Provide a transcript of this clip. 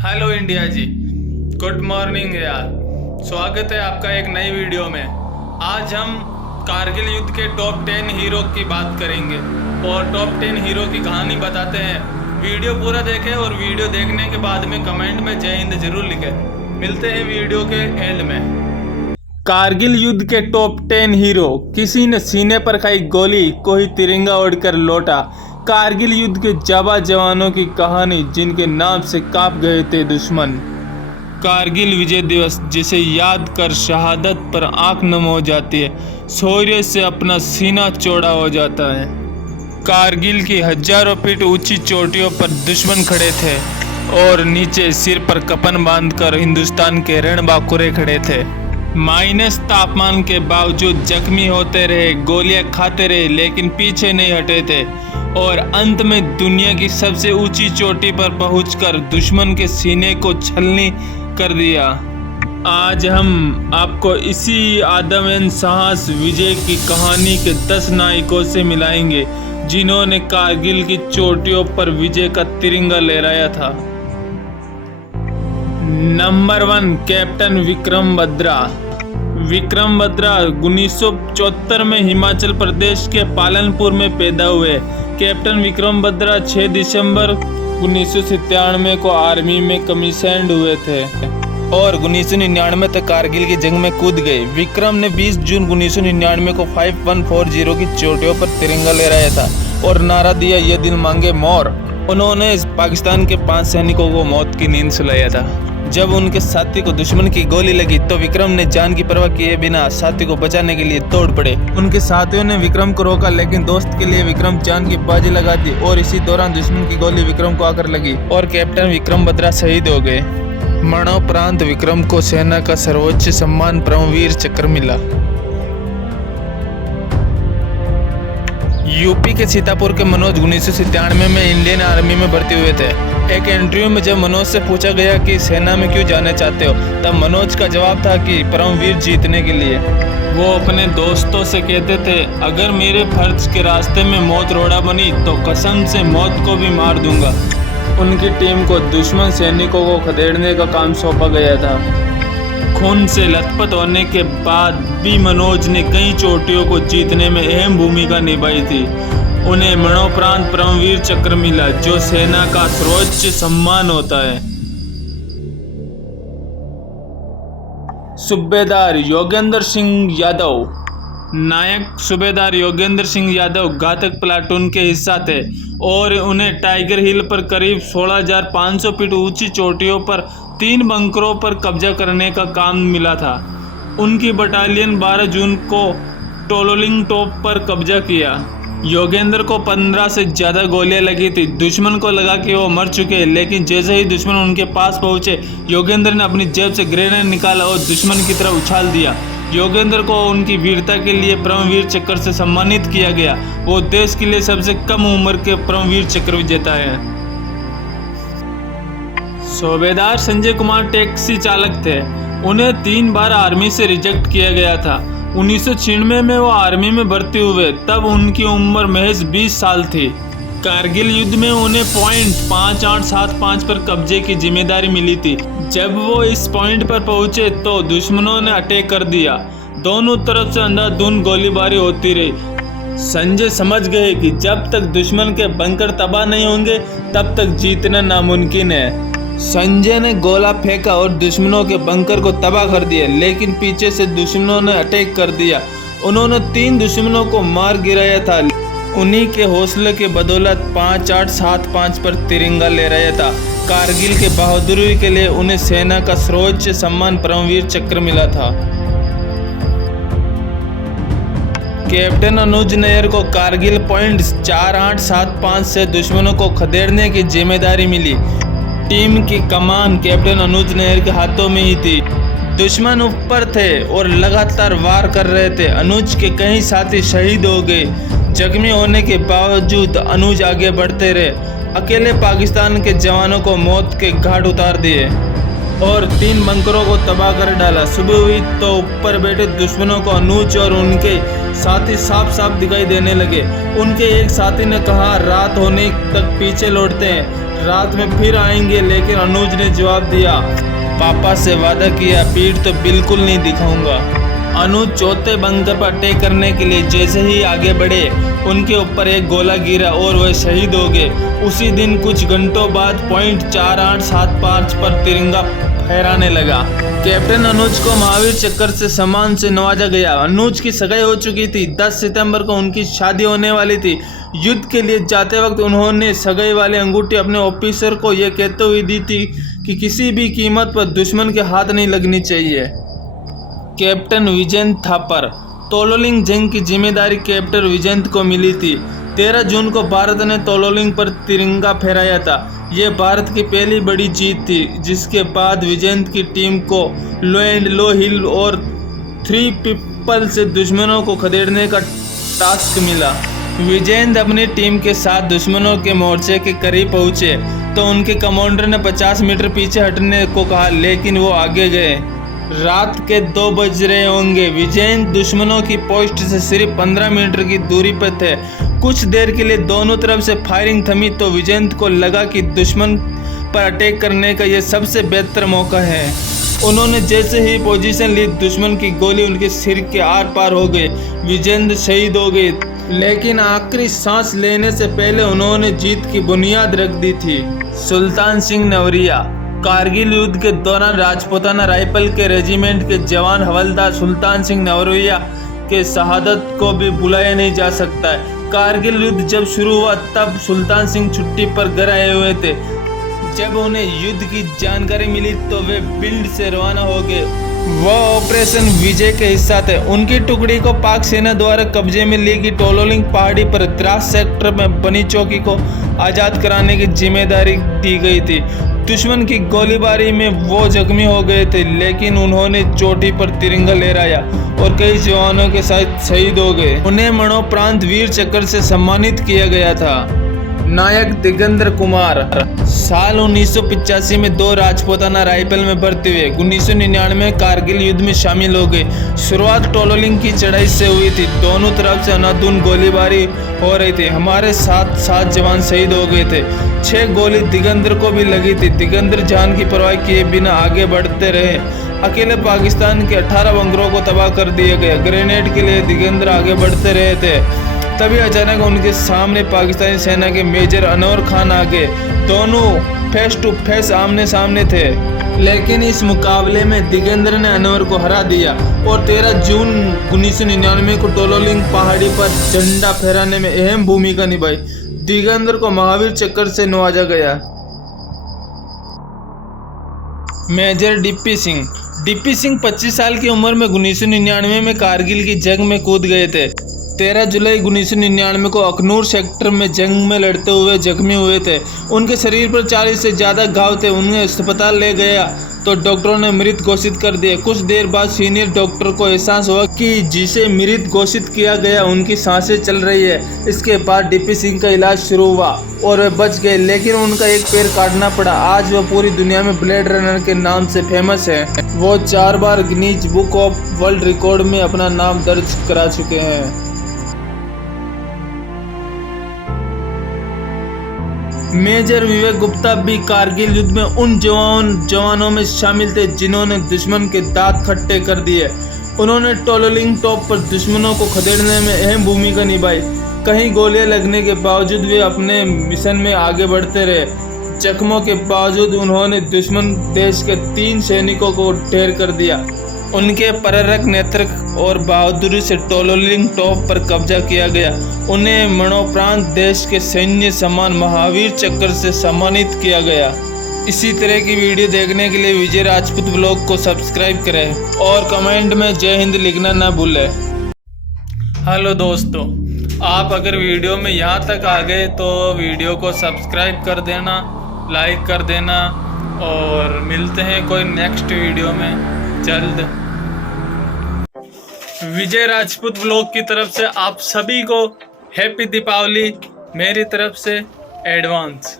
Hello India जी, good morning यार। स्वागत है आपका एक नई वीडियो में। आज हम कारगिल युद्ध के टॉप 10 हीरो की बात करेंगे और टॉप 10 हीरो की कहानी बताते हैं। वीडियो पूरा देखें और वीडियो देखने के बाद में कमेंट में जय हिंद जरूर लिखें। मिलते हैं वीडियो के एंड में। कारगिल युद्ध के टॉप 10 हीरो। किसी ने सीने पर खाई गोली, कोई तिरंगा ओढ़कर लौटा। कारगिल युद्ध के जाबाज जवानों की कहानी जिनके नाम से कांप गए थे दुश्मन। कारगिल विजय दिवस, जिसे याद कर शहादत पर आंख नम हो जाती है, शौर्य से अपना सीना चौड़ा हो जाता है। कारगिल की हजारों फीट ऊंची चोटियों पर दुश्मन खड़े थे और नीचे सिर पर कफन बांधकर हिंदुस्तान के रणबांकुरे खड़े थे। माइनस तापमान के बावजूद जख्मी होते रहे, गोलियां खाते रहे, लेकिन पीछे नहीं हटे थे और अंत में दुनिया की सबसे ऊंची चोटी पर पहुंचकर दुश्मन के सीने को छलनी कर दिया। आज हम आपको इसी आदम साहस विजय की कहानी के 10 नायकों से मिलाएंगे जिन्होंने कारगिल की चोटियों पर विजय का तिरंगा लहराया था। Number 1, captain Vikram Batra. विक्रम बत्रा 1974 में हिमाचल प्रदेश के पालनपुर में पैदा हुए। कैप्टन विक्रम बत्रा 6 दिसंबर 1997 को आर्मी में कमीशन्ड हुए थे और 1999 तक कारगिल की जंग में कूद गए। विक्रम ने 20 जून 1999 को 5140 की चोटियों पर तिरंगा लहराया था और नारा दिया, ये दिल मांगे मोर। उन्होंने पाकिस्तान के 5 सैनिकों को मौत की नींद सुलाया था। जब उनके साथी को दुश्मन की गोली लगी तो विक्रम ने जान की परवाह किए बिना साथी को बचाने के लिए दौड़ पड़े। उनके साथियों ने विक्रम को रोका, लेकिन दोस्त के लिए विक्रम जान की बाजी लगा दी और इसी दौरान दुश्मन की गोली विक्रम को आकर लगी और कैप्टन विक्रम बत्रा शहीद हो गए। मरणोपरांत विक्रम को सेना का सर्वोच्च सम्मान परमवीर चक्र मिला। यूपी के सीतापुर के मनोज 1997 में इंडियन आर्मी में भर्ती हुए थे। एक इंटरव्यू में जब मनोज से पूछा गया कि सेना में क्यों जाना चाहते हो, तब मनोज का जवाब था कि परमवीर जीतने के लिए। वो अपने दोस्तों से कहते थे, अगर मेरे फर्ज के रास्ते में मौत रोड़ा बनी तो कसम से मौत को भी मार दूंगा। उनकी टीम को दुश्मन सैनिकों को खदेड़ने का काम सौंपा गया था। खून से लथपथ होने के बाद भी मनोज ने कई चोटियों को जीतने में अहम भूमिका निभाई थी। उन्हें मरणोपरांत परमवीर चक्र मिला, जो सेना का सर्वोच्च सम्मान होता है। सूबेदार योगेंद्र सिंह यादव। नायक सूबेदार योगेंद्र सिंह यादव घातक प्लाटून के हिस्सा थे और उन्हें टाइगर हिल पर करीब 16,500 फीट ऊंची चोटियों पर 3 बंकरों पर कब्जा करने का काम मिला था। उनकी बटालियन 12 जून को टोलोलिंग टॉप पर कब्जा किया। योगेंद्र को 15 से ज़्यादा गोलियां लगी थी। दुश्मन को लगा कि वो मर चुके, लेकिन जैसे ही दुश्मन उनके पास पहुंचे, योगेंद्र ने अपनी जेब से ग्रेनेड निकाला और दुश्मन की तरफ उछाल दिया। योगेंद्र को उनकी वीरता के लिए परमवीर चक्र से सम्मानित किया गया। वो देश के लिए सबसे कम उम्र के परमवीर चक्र विजेता है। सूबेदार संजय कुमार टैक्सी चालक थे। उन्हें 3 बार आर्मी से रिजेक्ट किया गया था। 1996 में वो आर्मी में भर्ती हुए, तब उनकी उम्र महज 20 साल थी। कारगिल युद्ध में उन्हें पॉइंट 5875 पर कब्जे की जिम्मेदारी मिली थी। जब वो इस पॉइंट पर पहुंचे तो दुश्मनों ने अटैक कर दिया। दोनों तरफ से अंधाधुंध गोलीबारी होती रही। संजय समझ गए कि जब तक दुश्मन के बंकर तबाह नहीं होंगे तब तक जीतना नामुमकिन है। संजय ने गोला फेंका और दुश्मनों के बंकर को तबाह कर दिया, लेकिन पीछे से दुश्मनों ने अटैक कर दिया। उन्होंने 3 दुश्मनों को मार गिराया था। उन्हीं के हौसले के बदौलत 5875 पर तिरंगा लहराया था। कारगिल के बहादुरी के लिए उन्हें सेना का सर्वोच्च सम्मान परमवीर चक्र मिला था। कैप्टन अनुज नायर को कारगिल पॉइंट 4875 से दुश्मनों को खदेड़ने की जिम्मेदारी मिली। टीम की कमान कैप्टन अनुज नायर के हाथों में ही थी। दुश्मन ऊपर थे और लगातार वार कर रहे थे। अनुज के कई साथी शहीद हो गए। जख्मी होने के बावजूद अनुज आगे बढ़ते रहे। अकेले पाकिस्तान के जवानों को मौत के घाट उतार दिए। और 3 बंकरों को तबाह कर डाला। सुबह हुई तो ऊपर बैठे दुश्मनों को अनुज और उनके साथी साफ साफ दिखाई देने लगे। उनके एक साथी ने कहा, रात होने तक पीछे लौटते हैं, रात में फिर आएंगे। लेकिन अनुज ने जवाब दिया, पापा से वादा किया, पीठ तो बिल्कुल नहीं दिखाऊंगा। अनुज चौथे बंकर पर अटैक करने के लिए जैसे ही आगे बढ़े, उनके ऊपर एक गोला गिरा और वह शहीद हो गए। उसी दिन कुछ घंटों बाद पॉइंट 4875 पर तिरंगा फहराने लगा। कैप्टन अनुज को महावीर चक्र से सम्मान से नवाजा गया। अनुज की सगाई हो चुकी थी। 10 सितंबर को उनकी शादी होने वाली थी। युद्ध के लिए जाते वक्त उन्होंने सगाई वाली अंगूठी अपने ऑफिसर को यह कहते हुए दी थी कि किसी भी कीमत पर दुश्मन के हाथ नहीं लगनी चाहिए। कैप्टन विजयंत थापर। तोलोलिंग जंग की जिम्मेदारी कैप्टन विजयंत को मिली थी। 13 जून को भारत ने तोलोलिंग पर तिरंगा फहराया था। यह भारत की पहली बड़ी जीत थी, जिसके बाद विजयंत की टीम को लो एंड लो हिल और 3 पीपल से दुश्मनों को खदेड़ने का टास्क मिला। विजयंत अपनी टीम के साथ दुश्मनों के मोर्चे के करीब पहुंचे तो उनके कमांडर ने 50 मीटर पीछे हटने को कहा, लेकिन वो आगे गए। रात के 2 बज रहे होंगे। विजयंत दुश्मनों की पोस्ट से सिर्फ 15 मीटर की दूरी पर थे। कुछ देर के लिए दोनों तरफ से फायरिंग थमी तो विजयंत को लगा कि दुश्मन पर अटैक करने का यह सबसे बेहतर मौका है। उन्होंने जैसे ही पोजीशन ली, दुश्मन की गोली उनके सिर के आर पार हो गई। विजयंत शहीद हो गए, लेकिन आखिरी सांस लेने से पहले उन्होंने जीत की बुनियाद रख दी थी। सुल्तान सिंह नवरिया। कारगिल युद्ध के दौरान राजपूताना राइफल के रेजिमेंट के जवान हवलदार सुल्तान सिंह नवरिया के शहादत को भी भुलाया नहीं जा सकता है। कारगिल युद्ध जब शुरू हुआ तब सुल्तान सिंह छुट्टी पर घर आए हुए थे। जब उन्हें युद्ध की जानकारी मिली तो वे भिंड से रवाना हो गए। वह ऑपरेशन विजय के हिस्सा थे। उनकी टुकड़ी को पाक सेना द्वारा कब्जे में ली गई टोलोलिंग पहाड़ी पर द्रास सेक्टर में बनी चौकी को आज़ाद कराने की जिम्मेदारी दी गई थी। दुश्मन की गोलीबारी में वो जख्मी हो गए थे, लेकिन उन्होंने चोटी पर तिरंगा लहराया और कई जवानों के साथ शहीद हो गए। उन्हें मरणोपरांत वीर चक्र से सम्मानित किया गया था। नायक दिगंबर कुमार। साल 1985 में 2 राजपूताना राइफल में भर्ती हुए। 1999 में कारगिल युद्ध में शामिल हो गए। शुरुआत टोलोलिंग की चढ़ाई से हुई थी। दोनों तरफ से अंधाधुंध गोलीबारी हो रही थी। हमारे 7 जवान शहीद हो गए थे। 6 गोली दिगंबर को भी लगी थी। दिगंबर जान की परवाह किए बिना आगे बढ़ते रहे। अकेले पाकिस्तान के 18 बंकरों को तबाह कर दिया गया। ग्रेनेड के लिए दिगंबर आगे बढ़ते रहे थे। तभी अचानक उनके सामने पाकिस्तानी सेना के मेजर अनवर खान आ गए। दोनों फेस टू फेस आमने सामने थे, लेकिन इस मुकाबले में दिगंबर ने अनवर को हरा दिया और 13 जून 1999 को टोलोलिंग पहाड़ी पर झंडा फहराने में अहम भूमिका निभाई। दिगंबर को महावीर चक्र से नवाजा गया। Major DP Singh. DP Singh 25 साल की उम्र में 1999 में कारगिल की जंग में कूद गए थे। 13 जुलाई 1999 को अखनूर सेक्टर में जंग में लड़ते हुए जख्मी हुए थे। उनके शरीर पर 40 से ज़्यादा घाव थे। उन्हें अस्पताल ले गया तो डॉक्टरों ने मृत घोषित कर दिया। कुछ देर बाद सीनियर डॉक्टर को एहसास हुआ कि जिसे मृत घोषित किया गया उनकी सांसें चल रही है। इसके बाद डीपी सिंह का इलाज शुरू हुआ और वे बच गए, लेकिन उनका एक पैर काटना पड़ा। आज वह पूरी दुनिया में ब्लेड रनर के नाम से फेमस है। वो 4 बार Guinness book of world record में अपना नाम दर्ज करा चुके हैं। मेजर विवेक गुप्ता भी कारगिल युद्ध में उन जवानों में शामिल थे जिन्होंने दुश्मन के दांत खट्टे कर दिए। उन्होंने टोलोलिंग टॉप पर दुश्मनों को खदेड़ने में अहम भूमिका निभाई। कहीं गोलियां लगने के बावजूद वे अपने मिशन में आगे बढ़ते रहे। जख्मों के बावजूद उन्होंने दुश्मन देश के 3 सैनिकों को ढेर कर दिया। उनके प्रेरक नेतृत्व और बहादुरी से टोलोलिंग टॉप पर कब्जा किया गया। उन्हें मरणोपरांत देश के सैन्य सम्मान महावीर चक्र से सम्मानित किया गया। इसी तरह की वीडियो देखने के लिए विजय राजपूत ब्लॉग को सब्सक्राइब करें और कमेंट में जय हिंद लिखना ना भूलें। हेलो दोस्तों, आप अगर वीडियो में यहाँ तक आ गए तो वीडियो को सब्सक्राइब कर देना, लाइक कर देना और मिलते हैं कोई नेक्स्ट वीडियो में जल्द। विजय राजपूत ब्लॉग की तरफ से आप सभी को हैप्पी दीपावली, मेरी तरफ से एडवांस।